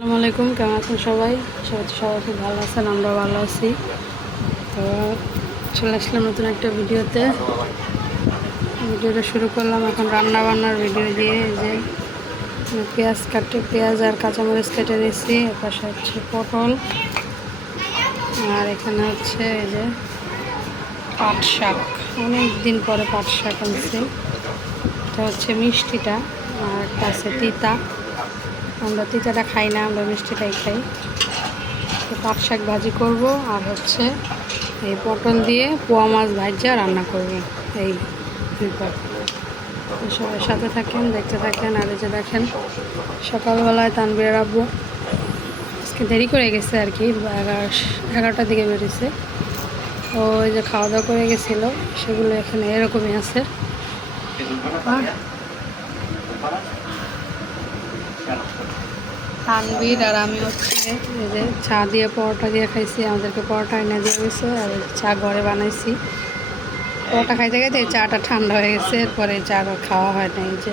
আসসালামু আলাইকুম কেমন আছেন সবাই? সবাই সবাই খুব ভালো আছেন আমরা ভালো আছি। তো চলে আসলাম নতুন একটা ভিডিওতে। ভিডিওটা শুরু করলাম এখন রান্না বান্নার ভিডিও দিয়ে এই যে পেঁয়াজ কাটে পেঁয়াজ আর কাঁচামরিচ কেটে নিয়েছি। এপাশে হচ্ছে পটল আর এখানে হচ্ছে এই যে পাট শাক। অনেক দিন পরে পাট শাক আনছি। এটা হচ্ছে মিষ্টিটা আর আছে তিতা। আমরা তিতাটা খাই না, আমরা মিষ্টিটাই খাই। তো পাট শাক ভাজি করব আর হচ্ছে এই পটল দিয়ে পোয়া মাছ ভাজা রান্না করব এই দুইবার। সবাই সাথে থাকেন, দেখতে থাকেন আর যে দেখেন, সকালবেলায় তানবির আব্বু আজকে দেরি করে গেছে আর কি এগারো এগারোটার দিকে বেরিয়েছে। ও ওই যে খাওয়া দাওয়া করে গেছিল, সেগুলো এখানে এরকমই আছে। আর তানবীর আর আমি হচ্ছে এই যে চা দিয়ে, পরোটা দিয়ে খাইছি। আমাদেরকে পরোটা এনে দিয়ে গেছে আর চা ঘরে বানাইছি। পরোটা খাইতে খাইতে চাটা ঠান্ডা হয়ে গেছে। এরপরে চাটা খাওয়া হয় না এই যে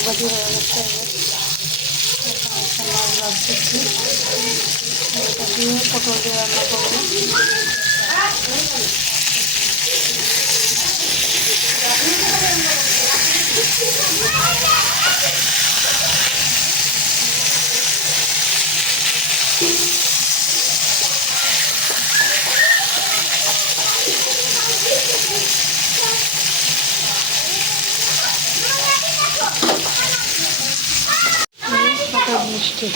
শাকবাজি হয়ে গেছে মাছ ভাজতেছি এটা দিয়ে পটল দিয়ে রান্না করব পটল মিষ্টি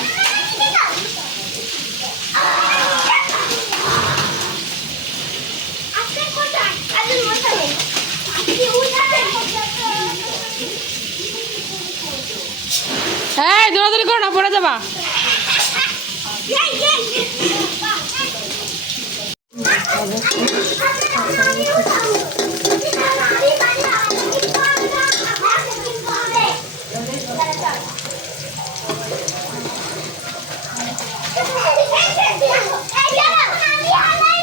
হ্যাঁ দৌড়াদৌড়ি করো না পড়ে যাবা। 哎呀老公老厉害了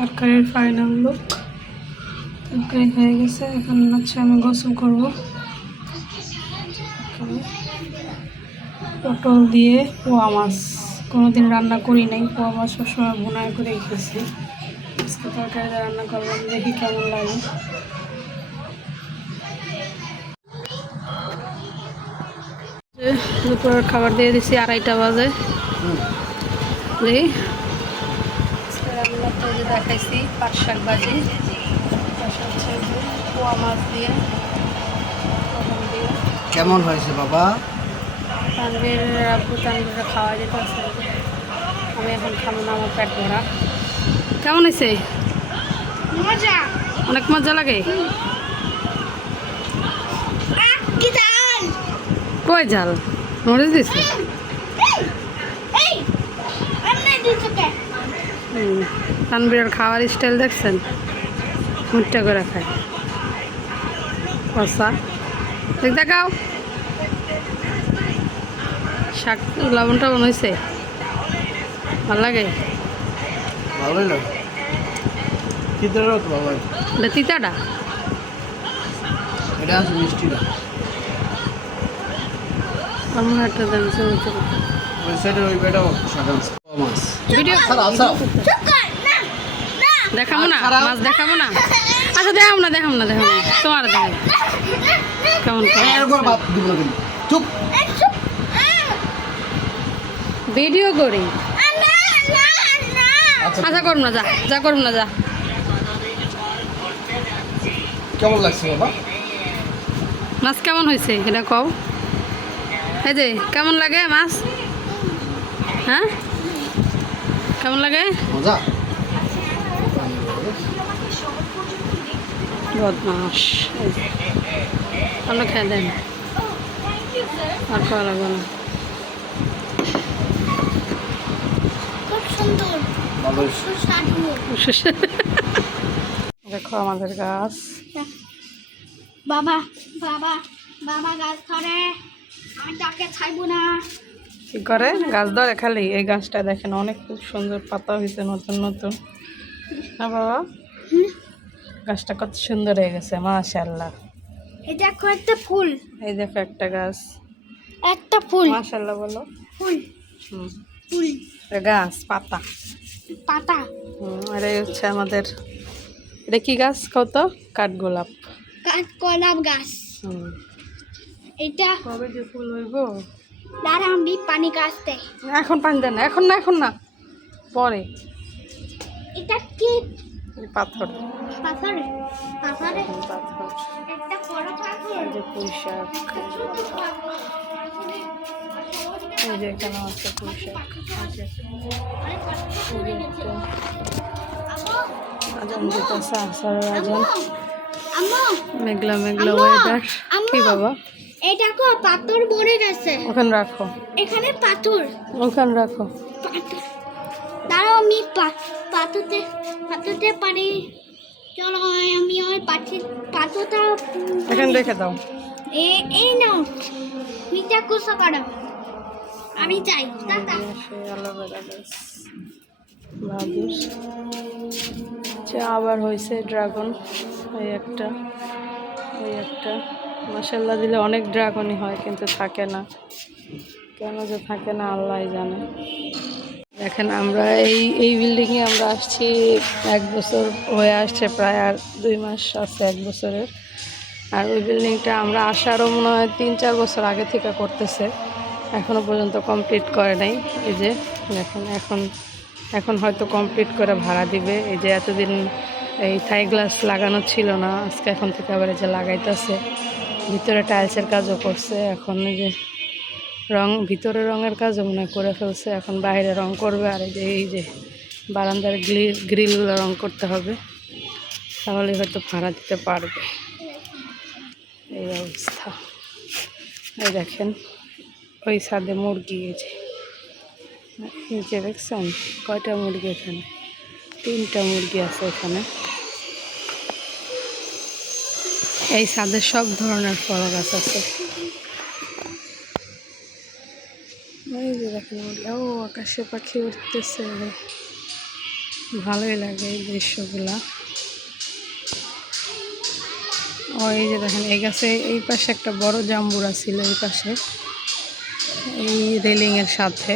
তরকারির ফাইনাল লুক তরকারি হয়ে গেছে এখন হচ্ছে আমি গোসল করব। পটল দিয়ে পোয়া মাছ। কোনোদিন রান্না করি নাই পোয়া মাছ সবসময় ভুনায় করে খেয়েছি। আজকে তরকারি রান্না করলাম দেখি কেমন লাগে। দুপুরের খাবার দিয়ে দিছি আড়াইটা বাজে। দেখি যে দেখাইছি পাট শাক ভাজি হচ্ছে পোয়া মাছ দিয়ে কেমন হয়েছে বাবা তানভীর আব্বু তানভীরে খাওয়া যেতে আমি এখন খাব না আমার পেট ভরা কেমন হয়েছে মজা অনেক মজা লাগে কি কই জাল মরিচ দিছে হুম। তানভীরের খাওয়ার স্টাইল দেখছেন? মুটটা করে খায়। কষা দেখ দেখাও। শাক লবণ টবণ হয়েছে ভালো লাগে? ভালোই লাগে। খিদেরও তো ভালো লাগে। এটা তিতাটা এটা আছে মিষ্টিটা। আমার একটা দাম ওই সাইডে ওই বেটাও শাকান মাছ ভিডিও ছাড়াও ছাড়াও চুপ কর না না দেখাবো না। মাছ দেখাবো না? আচ্ছা দেখাবো না দেখাবো না দেখাবো না। তোমার দেখাই কেমন চুপ। ভিডিও করি। আচ্ছা। আচ্ছা করুন না যা যা করুন না যা। কেমন লাগছে বাবা? মাছ কেমন হয়েছে? এটা কও। এই যে কেমন লাগে মাছ? হ্যাঁ? কেমন লাগে? মজা? বদমাস ভালো খেয়ে দেন। আর খাওয়া লাগবে না। খুব সুন্দর ভালো সুস্বাদু। দেখো আমাদের গাছ। বাবা বাবা বাবা গাছ ধরে। আমি তাকে ছাইবো না। কি করে? গাছ ধরে খালি? এই গাছটা দেখেন অনেক খুব সুন্দর পাতা হয়েছে নতুন নতুন। হ্যাঁ বাবা হুম, গাছটা কত সুন্দর হয়ে গেছে মাশাল্লাহ এটা একটা ফুল। এই দেখো একটা গাছ। একটা ফুল। মাশাল্লাহ বলো। ফুল। হুম। ফুল। গাছ পাতা। পাতা। হুম আর এই হচ্ছে আমাদের এটা কি গাছ কত? কাঠগোলাপ। কাঠ কলাম গাছ। হুম। এটা কবে যে ফুল হইব? দাঁড়া আমি পানি গাছতে এখন পানি দেন না এখন না এখন না। পরে। এটা কি? পাথর। পাথরে? পাথরে? একটা বড় পাথর। যে পুঁই শাক এই যে এখানে আছে পুঁই শাক এই যে এই যে একটা আজান যেতেছে আসার আজান। মেঘলা মেঘলা ওয়েদার কি বাবা? এই দেখো পাথর ভরে গেছে। ওখানে রাখো। এখানে পাথর। ওখানে রাখো। দাঁড়াও আমি পা- পাথরতে পাথরতে পারি চলো আমি ওই পাথর পাথরটা উম, এখানে রেখে দাও। এ এই নাও। মিটা কুসা করো। আমি চাই। গাছ বাবুস আবার হয়েছে ড্রাগন ওই একটা ওই একটা। মশাল্লা দিলে অনেক ড্রাগনই হয় কিন্তু থাকে না। কেন যে থাকে না আল্লাহ জানে। দেখেন, আমরা এই এই বিল্ডিংয়ে আমরা আসছি, এক বছর হয়ে আসছে, প্রায় আর দুই মাস আছে এক বছরের। আর ওই বিল্ডিংটা আমরা আসারও মনে হয় তিন চার বছর আগে থেকে করতেছে। এখনও পর্যন্ত কমপ্লিট করে নাই। এই যে, দেখেন, এখন এখন হয়তো কমপ্লিট করে ভাড়া দিবে। এই যে এতদিন এই থাই গ্লাস লাগানো ছিল না, আজকে এখন থেকে আবার এই যে লাগাইতেছে। ভিতরে টাইলসের কাজও করছে। এখন যে রং, ভিতরে রঙের কাজও মনে করে ফেলছে, এখন বাইরে রং করবে, আর এই যে এই যে বারান্দার গ্রিল গ্রিলগুলো রং করতে হবে, তাহলে হয়তো ভাড়া দিতে পারবে। এই অবস্থা। এই দেখেন, ওই ছাদে মুরগি গেছে নিচে দেখছেন? কয়টা মুরগি এখানে? তিনটা মুরগি আছে এখানে। এই ছাদে সব ধরনের ফল গাছ আছে। ও, আকাশে পাখি উঠতেছে ভালোই লাগে এই দৃশ্যগুলা। ও, এই যে দেখেন, এই গাছে এই পাশে একটা বড় জাম্বুরা ছিল এই পাশে। এই রেলিংয়ের সাথে।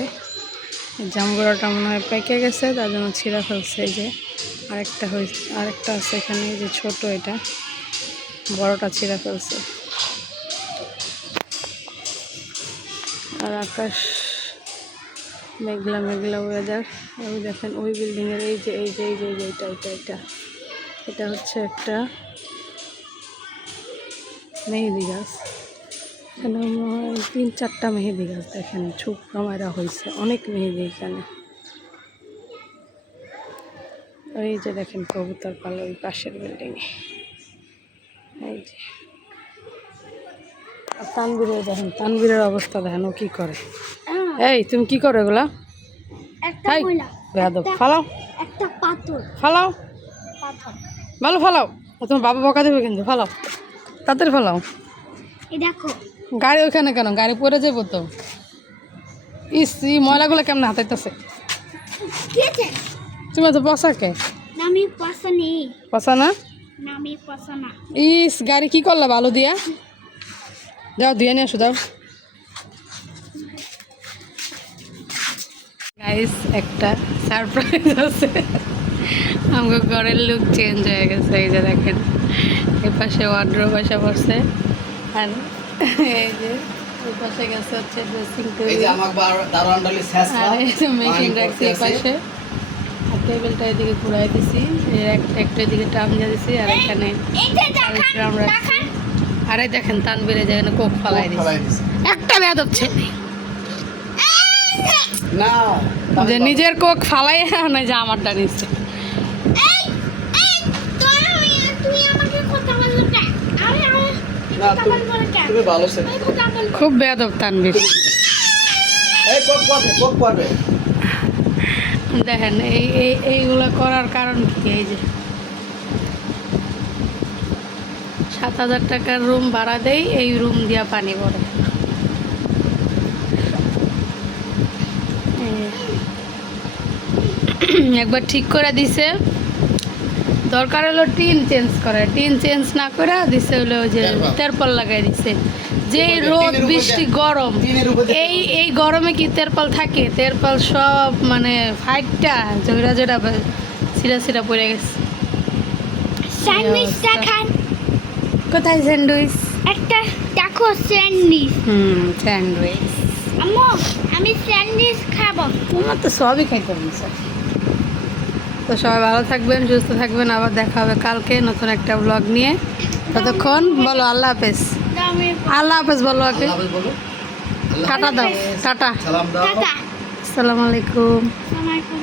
জাম্বুরাটা মনে হয় পেকে গেছে, তার জন্য ছিঁড়া ফেলছে যে। আরেকটা হয়েছে আরেকটা আছে এখানে যে ছোট এটা। বড়টা ছিঁড়া ফেলছে। আর আকাশ মেঘলা মেঘলা ওয়েদার ওই দেখেন, ওই বিল্ডিংয়ের এই যে এই যে এই যে এই যে, এটা এটা এটা। হচ্ছে একটা মেহেদি গাছ। এখানে তিন, চারটা মেহেদি গাছ দেখেন ছোকরা মারা হয়েছে। অনেক মেহেদি এখানে। ওই যে দেখেন, কবুতর পাল ওই পাশের বিল্ডিংয়ে এই যে। তানবীরের দেখেন তানবীরের অবস্থা দেখেন, ও কি করে? এই তুমি কি করো এগুলা? ফালাও। ফালাও। ভালো ফালাও। তোমার বাবা বকা দেবে কিন্তু ফালাও। তাড়াতাড়ি ফালাও। দেখো। গাড়ি ওইখানে কেন? গাড়ি পরে যাব তো। ইস এই ময়লাগুলো কেমন হাতাইতেছে? কি তুমি তো আমি পয়সা নেই বসা না? আমি না। ইস গাড়ি কি করলা ভালো দিয়া? যাও দিয়ে নিয়ে আসো যাও। গাইস একটা সারপ্রাইজ আছে। আমাকে ঘরের লুক চেঞ্জ হয়ে গেছে এই যে দেখেন। এই পাশে ওয়ার্ড্রোব বসে পড়ছে। আর এই যে পাশে গেছে হচ্ছে ড্রেসিং আমার মেশিন রাখছি এই পাশে আর টেবিলটা এদিকে ঘুরাই দিছি। একটা একটা এদিকে টান দিয়ে দিছি আর এখানে এই যে দেখান ড্রাম রাখছি দেখান। আর এই দেখেন তানবিরে যেখানে কোক ফালাই দিছি। ফেলাই দিছে। একটা বেয়াদব ছেলে। না যে নিজের কোক ফালাই না যে আমারটা নিচ্ছে। খুব বেদব তানবির দেখেন এই এই এইগুলো করার কারণ কি? এই যে সাত হাজার টাকার রুম ভাড়া দেই এই রুম দিয়া পানি পড়ে একবার ঠিক করে দিছে। দরকার হলো টিন চেঞ্জ করে। টিন চেঞ্জ না করে দিছে হলো ওই যে তেরপল। লাগাই দিছে। যে রোদ বৃষ্টি গরম এই এই গরমে কি তেরপল থাকে? তেরপল সব মানে ফাইটটা জোড়া জোড়া সিরা সিরা পড়ে গেছে। স্যান্ডউইচ অবস্থা। দেখান। কোথায় স্যান্ডউইচ? একটা দেখো স্যান্ডউইচ। হুম স্যান্ডউইচ। আম্মু আমি স্যান্ডউইচ খাব। তোমার তো সবই খাইতে বলছে তো সবাই ভালো থাকবেন সুস্থ থাকবেন। আবার দেখা হবে কালকে নতুন একটা ব্লগ নিয়ে। ততক্ষণ বলো আল্লাহ হাফেজ। আল্লাহ হাফেজ বলো আগে। আল্লাহ টাটা দাও টাটা। সালাম দাও। টাটা আসসালামু আলাইকুম। আসসালামু আলাইকুম।